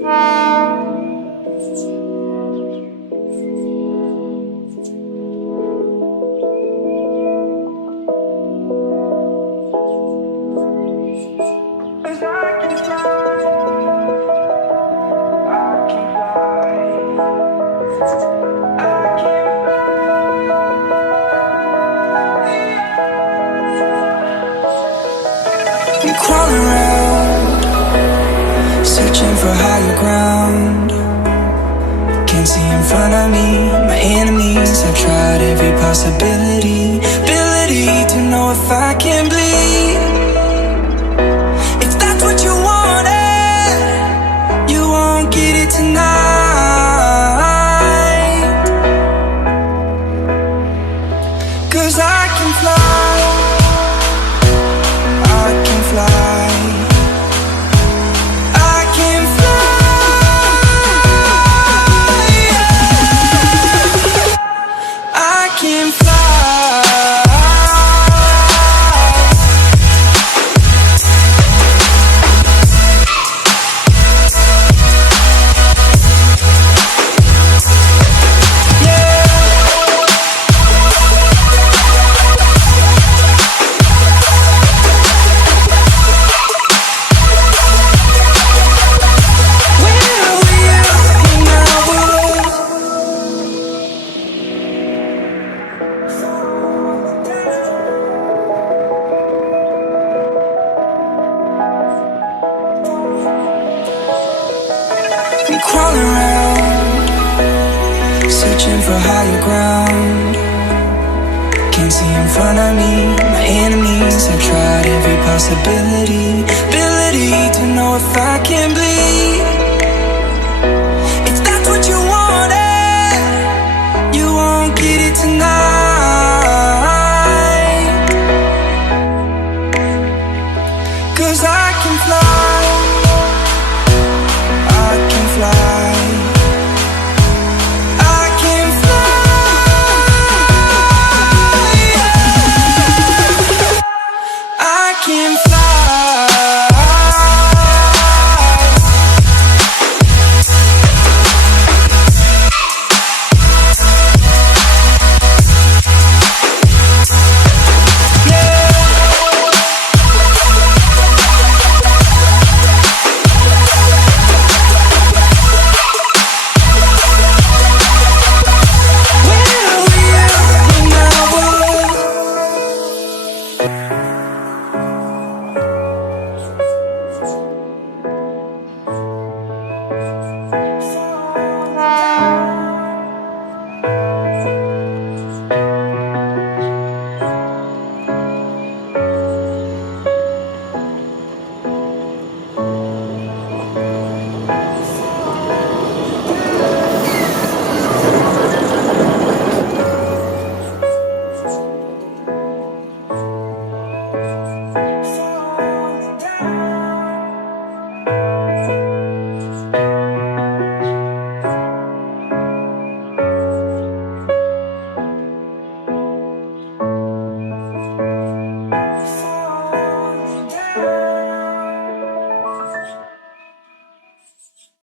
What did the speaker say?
I'm crawling around, searching for higher ground. Can't see in front of me, my enemies. I've tried every possibility, ability to know if I can bleed. If that's what you wanted, you won't get it tonight. 'Cause I can fly, I can fly, I can fly, I can fly. I'm crawling around, searching for higher ground. Can't see in front of me, my enemies. I've tried every possibility, ability to know if I can bleed. If that's what you wanted, you won't get it tonight. 'Cause I can fly, I can fly, I can fly, I can fly.